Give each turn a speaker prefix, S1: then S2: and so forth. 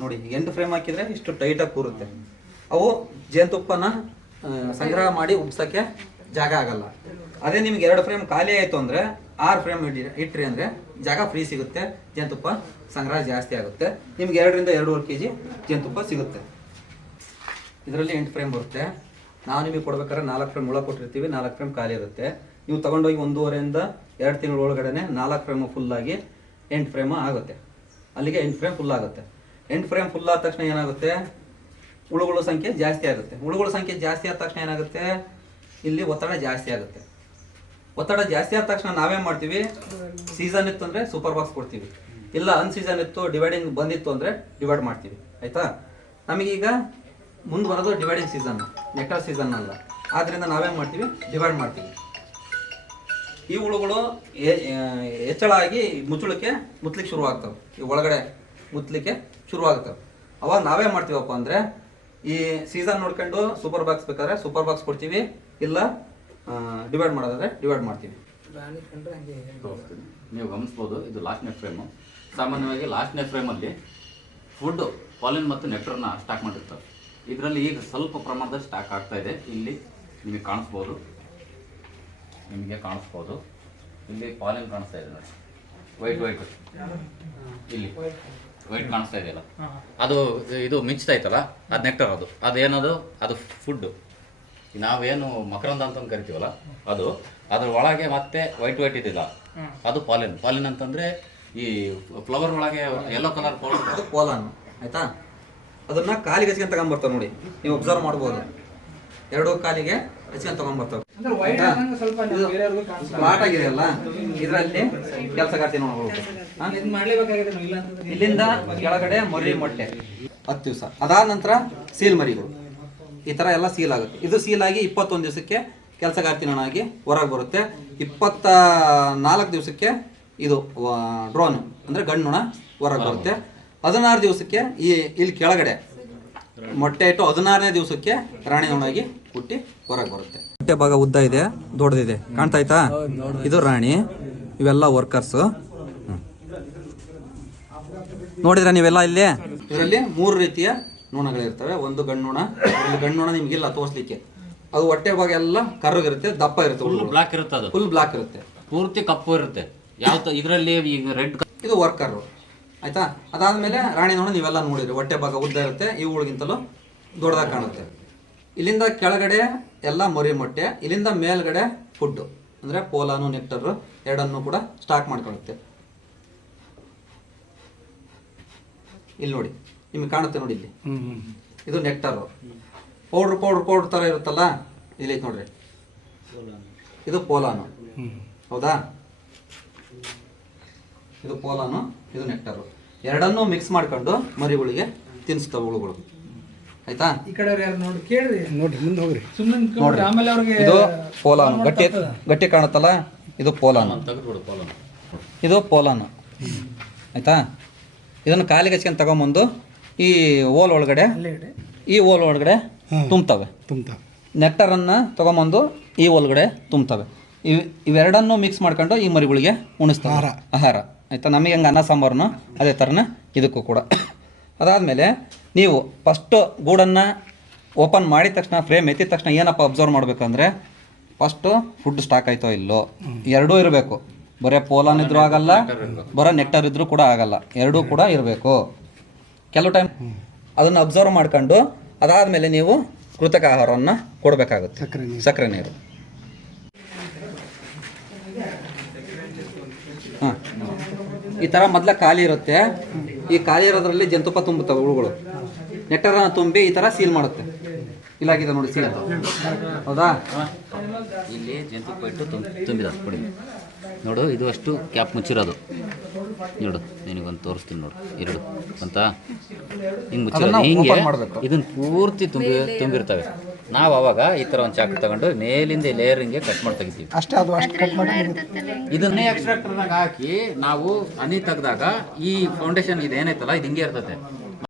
S1: ನೋಡಿ, ಎಂಟು ಫ್ರೇಮ್ ಹಾಕಿದ್ರೆ ಇಷ್ಟು ಟೈಟಾಗಿ ಕೂರುತ್ತೆ. ಅವು ಜೇನುತುಪ್ಪನ ಸಂಗ್ರಹ ಮಾಡಿ ಉಪ್ಸಕ್ಕೆ ಜಾಗ ಆಗಲ್ಲ. ಅದೇ ನಿಮ್ಗೆ ಎರಡು ಫ್ರೇಮ್ ಖಾಲಿ ಆಯಿತು ಅಂದರೆ, ಆರು ಫ್ರೇಮ್ ಇಡಿ, ಇಟ್ರಿ ಅಂದರೆ ಜಾಗ ಫ್ರೀ ಸಿಗುತ್ತೆ, ಜೇನುತುಪ್ಪ ಸಂಗ್ರಹ ಜಾಸ್ತಿ ಆಗುತ್ತೆ. ನಿಮ್ಗೆ ಎರಡರಿಂದ ಎರಡೂವರೆ ಕೆ ಜಿ ಜೇನುತುಪ್ಪ ಸಿಗುತ್ತೆ. ಇದರಲ್ಲಿ ಎಂಟು ಫ್ರೇಮ್ ಬರುತ್ತೆ. ನಾವು ನಿಮಗೆ ಕೊಡ್ಬೇಕಾದ್ರೆ ನಾಲ್ಕು ಫ್ರೇಮ್ ಒಳಗೆ ಕೊಟ್ಟಿರ್ತೀವಿ, ನಾಲ್ಕು ಫ್ರೇಮ್ ಖಾಲಿ ಇರುತ್ತೆ. ನೀವು ತಗೊಂಡೋಗಿ ಒಂದೂವರೆಯಿಂದ ಎರಡು ತಿಂಗಳ ಒಳಗಡೆ ನಾಲ್ಕು ಫ್ರೇಮು ಫುಲ್ಲಾಗಿ ಎಂಟು ಫ್ರೇಮ್ ಆಗುತ್ತೆ. ಅಲ್ಲಿಗೆ ಎಂಟು ಫ್ರೇಮ್ ಫುಲ್ ಆಗುತ್ತೆ. ಎಂಟು ಫ್ರೇಮ್ ಫುಲ್ ಆದ ತಕ್ಷಣ ಏನಾಗುತ್ತೆ? ಹುಳುಗಳ ಸಂಖ್ಯೆ ಜಾಸ್ತಿ ಆಗುತ್ತೆ. ಹುಳುಗಳ ಸಂಖ್ಯೆ ಜಾಸ್ತಿ ಆದ ತಕ್ಷಣ ಏನಾಗುತ್ತೆ? ಇಲ್ಲಿ ಒತ್ತಡ ಜಾಸ್ತಿ ಆಗುತ್ತೆ. ಒತ್ತಡ ಜಾಸ್ತಿ ಆದ ತಕ್ಷಣ ನಾವೇ ಮಾಡ್ತೀವಿ? ಸೀಸನ್ ಇತ್ತು ಅಂದರೆ ಸೂಪರ್ ಬಾಕ್ಸ್ ಕೊಡ್ತೀವಿ. ಇಲ್ಲ ಅನ್ ಸೀಸನ್ ಇತ್ತು ಡಿವೈಡಿಂಗ್ ಬಂದಿತ್ತು ಅಂದರೆ ಡಿವೈಡ್ ಮಾಡ್ತೀವಿ. ಆಯಿತಾ? ನಮಗೀಗ ಮುಂದೆ ಬರೋದು ಡಿವೈಡಿಂಗ್ ಸೀಸನ್ ನೆಕ್ಟರ್ ಸೀಸನ್ ಅಲ್ಲ. ಆದ್ದರಿಂದ ನಾವೇನು ಮಾಡ್ತೀವಿ? ಡಿವೈಡ್ ಮಾಡ್ತೀವಿ. ಈ ಹುಳುಗಳು ಹೆಚ್ಚಳ ಆಗಿ ಮುಚ್ಚಳಿಕೆ ಮುತ್ಲಿಕ್ಕೆ ಶುರುವಾಗ್ತವೆ. ಈ ಒಳಗಡೆ ಮುತ್ತಲಿಕ್ಕೆ ಶುರುವಾಗ್ತವೆ. ಅವಾಗ ನಾವೇ ಮಾಡ್ತೀವಪ್ಪ ಅಂದರೆ ಈ ಸೀಸನ್ ನೋಡ್ಕೊಂಡು ಸೂಪರ್ ಬಾಕ್ಸ್ ಬೇಕಾದ್ರೆ ಸೂಪರ್ ಬಾಕ್ಸ್ ಕೊಡ್ತೀವಿ ಇಲ್ಲ ಡಿವೈಡ್ ಮಾಡೋದಾದ್ರೆ ಡಿವೈಡ್ ಮಾಡ್ತೀವಿ.
S2: ನೀವು ಗಮನಿಸ್ಬೋದು ಇದು ಲಾಸ್ಟ್ನೇ ಫ್ರೇಮು ಸಾಮಾನ್ಯವಾಗಿ ಲಾಸ್ಟ್ ನೆಟ್ ಫ್ರೇಮಲ್ಲಿ ಫುಡ್ಡು ಪಾಲಿನ್ ಮತ್ತು ನೆಟ್ರನ್ನ ಸ್ಟಾಕ್ ಮಾಡಿರ್ತಾರೆ. ಇದರಲ್ಲಿ ಈಗ ಸ್ವಲ್ಪ ಪ್ರಮಾಣದಲ್ಲಿ ಸ್ಟಾಕ್ ಆಗ್ತಾ ಇದೆ. ಇಲ್ಲಿ ನಿಮಗೆ ಕಾಣಿಸ್ಬೋದು. ನಿಮಗೆ ಕಾಣಿಸ್ಬೋದು. ಇಲ್ಲಿ ಪಾಲಿನ್ ಕಾಣಿಸ್ತಾ ಇದೆ ನೋಡಿ. ವೈಟ್ ವೈಟ್ ಇಲ್ಲಿ. ವೈಟ್ ಕಾಣಿಸ್ತಾ ಇದೆಯಲ್ಲ ಅದು ಇದು ಮಿಂಚ್ತಾ ಇತ್ತಲ್ಲ ಅದು ನೆಕ್ಟರ್ ಅದು. ಅದೇನದು ಅದು ಫುಡ್ಡು ನಾವೇನು ಮಕರಂದ ಅಂತ ಕರಿತೀವಲ್ಲ ಅದು. ಅದ್ರ ಒಳಗೆ ಮತ್ತೆ ವೈಟ್ ವೈಟ್ ಇದಿಲ್ಲ ಅದು ಪಾಲಿನ್ ಪಾಲಿನ್ ಅಂತಂದ್ರೆ ಈ ಫ್ಲವರ್ ಒಳಗೆ ಯೆಲ್ಲೋ ಕಲರ್ ಪೌಡರ್
S1: ಅದು ಪೋಲಾನ್ ಆಯ್ತಾ? ಅದನ್ನ ಕಾಲಿಗೆ ಹಚ್ಕೊಂಡ್ ತಗೊಂಡ್ಬರ್ತಾವೆ ನೋಡಿ. ನೀವು ಅಬ್ಸರ್ವ್ ಮಾಡ್ಬೋದು. ಎರಡು ಕಾಲಿಗೆ ಹಚ್ಕೊಂಡ್ ತಗೊಂಡ್ಬರ್ತಾವೆ.
S3: ಸ್ಮಾರ್ಟ್ ಆಗಿದೆ ಅಲ್ಲ ಸ್ವಲ್ಪ
S1: ಕೆಲಸ ಇದರಲ್ಲಿ ಕೆಲಸಗಾರ್ತಿ ನೋಡ್ಬೋದು. ಇಲ್ಲಿಂದ ಕೆಳಗಡೆ ಮರಿ ಮೊಟ್ಟೆ ಹತ್ತು ದಿವಸ. ಅದಾದ ನಂತರ ಸೀಲ್ ಮರಿಗಳು ಈ ಥರ ಎಲ್ಲ ಸೀಲ್ ಆಗುತ್ತೆ. ಇದು ಸೀಲ್ ಆಗಿ ಇಪ್ಪತ್ತೊಂದು ದಿವಸಕ್ಕೆ ಕೆಲಸಗಾರ್ತಿ ನೊಣಾಗಿ ಹೊರಗೆ ಬರುತ್ತೆ. ಇಪ್ಪತ್ತ ನಾಲ್ಕು ದಿವಸಕ್ಕೆ ಇದು ಡ್ರೋನ್ ಅಂದರೆ ಗಂಡು ನೊಣ ಹೊರಗೆ ಬರುತ್ತೆ. ಹದಿನಾರು ದಿವಸಕ್ಕೆ ಈ ಇಲ್ಲಿ ಕೆಳಗಡೆ ಮೊಟ್ಟೆ ಇಟ್ಟು ಹದಿನಾರನೇ ದಿವಸಕ್ಕೆ ರಾಣಿ ನೊಣಾಗಿ ಹುಟ್ಟಿ ಹೊರಗೆ ಬರುತ್ತೆ. ಮೊಟ್ಟೆ ಭಾಗ ಉದ್ದ ಇದೆ ದೊಡ್ಡದಿದೆ. ಕಾಣ್ತಾ ಆಯ್ತಾ? ಇದು ರಾಣಿ ಇವೆಲ್ಲ ವರ್ಕರ್ಸ್ ನೋಡಿದ್ರ ನೀವೆಲ್ಲ ಇಲ್ಲಿ? ಇದರಲ್ಲಿ ಮೂರು ರೀತಿಯ ನೊಣಗಳಿರ್ತವೆ. ಒಂದು ಗಂಡು ನೊಣ ಒಂದು ಗಂಡು ನೊಣ ನಿಮ್ಗಿಲ್ಲ ತೋರಿಸ್ಲಿಕ್ಕೆ. ಅದು ಹೊಟ್ಟೆ ಭಾಗ ಎಲ್ಲ ಕರ್ರಗಿರುತ್ತೆ ದಪ್ಪ ಇರುತ್ತೆ
S2: ಫುಲ್ ಬ್ಲಾಕ್ ಇರುತ್ತೆ ಅದು.
S1: ಫುಲ್ ಬ್ಲಾಕ್ ಇರುತ್ತೆ.
S2: ಪೂರ್ತಿ ಕಪ್ಪು ಇರುತ್ತೆ. ಯಾವ ಇದರಲ್ಲಿ ಈಗ ರೆಡ್
S1: ಇದು ವರ್ಕರ್ ಆಯ್ತಾ? ಅದಾದ್ಮೇಲೆ ರಾಣಿ ನೋಡಿ ನೀವೆಲ್ಲ ನೋಡಿದ್ರಿ ಹೊಟ್ಟೆ ಭಾಗ ಉದ್ದ ಇರುತ್ತೆ ಈ ಇವುಗಳಿಗಿಂತಲೂ ದೊಡ್ಡದಾಗಿ ಕಾಣುತ್ತೆ. ಇಲ್ಲಿಂದ ಕೆಳಗಡೆ ಎಲ್ಲ ಮರಿ ಮೊಟ್ಟೆ ಇಲ್ಲಿಂದ ಮೇಲ್ಗಡೆ ಫುಡ್ಡು ಅಂದರೆ ಪೋಲಾನು ನೆಕ್ಟರು ಎರಡನ್ನು ಕೂಡ ಸ್ಟಾಕ್ ಮಾಡ್ಕೊಳ್ಳುತ್ತೆ. ಇಲ್ಲಿ ನೋಡಿ ನಿಮಗೆ ಕಾಣುತ್ತೆ ನೋಡಿ ಇಲ್ಲಿ. ಇದು ನೆಕ್ಟರು ಪೌಡ್ರ್ ಪೌಡ್ರ್ ಪೌಡ್ರ್ ಥರ ಇರುತ್ತಲ್ಲ ಇಲ್ಲಿ ನೋಡ್ರಿ. ಇದು ಪೋಲಾನು ಹೌದಾ? ಇದು ಪೋಲಾನು ಇದು ನೆಕ್ಟರು ಎರಡನ್ನೂ ಮಿಕ್ಸ್ ಮಾಡ್ಕೊಂಡು ಮರಿಗಳಿಗೆ ತಿನ್ನಿಸ್ತವೆ ಹುಳುಗಳು. ಆಯ್ತಾ?
S3: ಈ ಕಡೆ ಯಾರು ನೋಡಿ ಕೇಳ್ರಿ
S4: ನೋಡ್ರಿ ಮುಂದೆ ಹೋಗ್ರಿ.
S3: ಸುಮ್ಮನೆ ನೋಡ್ರಿ. ಆಮೇಲೆ ಅವ್ರಿಗೆ
S1: ಇದು ಪೋಲಾನು. ಗಟ್ಟಿ ಗಟ್ಟಿ ಕಾಣುತ್ತಲ್ಲ? ಇದು ಪೋಲಾನು.
S2: ತೆಗೆದ್ಬಿಡು ಪಾಲನ್.
S1: ಇದು ಪೋಲಾನು. ಆಯ್ತಾ? ಇದನ್ನು ಕಾಲಿಗೆ ಹಚ್ಕೊಂಡು ತಗೊಂಬಂದು ಈ ಓಲ್ ಒಳಗಡೆ ಈ ಓಲ್ ಒಳಗಡೆ ತುಂಬ್ತವೆ
S4: ತುಂಬ್ತವೆ
S1: ನೆಟ್ಟರನ್ನು ತೊಗೊಂಬಂದು ಈ ಒಳಗಡೆ ತುಂಬ್ತವೆ ಇವ್ ಇವೆರಡನ್ನೂ ಮಿಕ್ಸ್ ಮಾಡ್ಕೊಂಡು ಈ ಮರಿಗಳಿಗೆ ಉಣಿಸ್ತವೆ.
S4: ಆಹಾರ.
S1: ಆಹಾರ. ಆಯಿತಾ? ನಮಗೆ ಹೆಂಗೆ ಅನ್ನ ಸಾಂಬಾರನ ಅದೇ ಥರನೇ ಇದಕ್ಕೂ ಕೂಡ. ಅದಾದಮೇಲೆ ನೀವು ಫಸ್ಟು ಗೂಡನ್ನು ಓಪನ್ ಮಾಡಿದ ತಕ್ಷಣ ಫ್ರೇಮ್ ಎತ್ತಿದ ತಕ್ಷಣ ಏನಪ್ಪ ಅಬ್ಸರ್ವ್ ಮಾಡಬೇಕಂದ್ರೆ ಫಸ್ಟು ಫುಡ್ ಸ್ಟಾಕ್ ಆಯ್ತೋ ಇಲ್ಲೋ? ಎರಡೂ ಇರಬೇಕು. ಬರೀ ಪೋಲಾನ್ ಇದ್ರೂ ಆಗಲ್ಲ ಬರೋ ನೆಕ್ಟರ್ ಇದ್ರೂ ಕೂಡ ಆಗಲ್ಲ. ಎರಡೂ ಕೂಡ ಇರಬೇಕು. ಕೆಲವು ಟೈಮ್ ಅದನ್ನು ಅಬ್ಸರ್ವ್ ಮಾಡ್ಕೊಂಡು ಅದಾದಮೇಲೆ ನೀವು ಕೃತಕ ಆಹಾರವನ್ನು ಕೊಡಬೇಕಾಗುತ್ತೆ.
S4: ಸಕ್ಕರೆ ನೀರು.
S1: ಸಕ್ಕರೆ ನೀರು ಹಾಂ ಈ ಥರ ಮೊದಲ ಖಾಲಿ ಇರುತ್ತೆ. ಈ ಖಾಲಿ ಇರೋದ್ರಲ್ಲಿ ಜಂತುಪ ತುಂಬುತ್ತವೆ ಹುಳುಗಳು. ನೆಟ್ಟರನ್ನು ತುಂಬಿ ಈ ಥರ ಸೀಲ್ ಮಾಡುತ್ತೆ. ಇಲ್ಲಾಗಿದೆ ನೋಡಿ ಸೀರೆ ಹೌದಾ?
S2: ಇಲ್ಲಿ ಜಂತು ಇಟ್ಟು ತುಂಬ ತುಂಬಿದ ಕೊಡಿ ನೋಡು ಇದು ಅಷ್ಟು ಕ್ಯಾಪ್ ಮುಚ್ಚಿರೋದು. ನೋಡು ನಿನಗೊಂದು ತೋರಿಸ್ತೀನಿ ನೋಡು ಎರಡು. ಅಂತ? ಹಿಂಗೆ ಮುಚ್ಚಿರೋದು. ಹಿಂಗೆ
S1: ಇದನ್ನು ಮಾಡ್ಬೇಕು.
S2: ಇದನ್ನ ಪೂರ್ತಿ ತುಂಬಿ ತುಂಬಿರ್ತವೆ. ನಾವು ಅವಾಗ ಈ ಥರ ಒಂದು ಚಾಕು ತಗೊಂಡು ಮೇಲಿಂದ ಲೇಯರ್ ಹಿಂಗೆ ಕಟ್ ಮಾಡಿ ತೆಗಿತೀವಿ
S4: ಅಷ್ಟೇ ಅದು ಅಷ್ಟು ಕಟ್ ಮಾಡಿ
S2: ಇದನ್ನೇ ಎಕ್ಸ್ಟ್ರಾಕ್ಟರ್ನಾಗ ಹಾಕಿ ನಾವು ಹನಿ ತೆಗೆದಾಗ ಈ ಫೌಂಡೇಶನ್ ಇದು ಏನೈತಲ್ಲ ಇದು ಹಿಂಗೆ ಇರ್ತದೆ.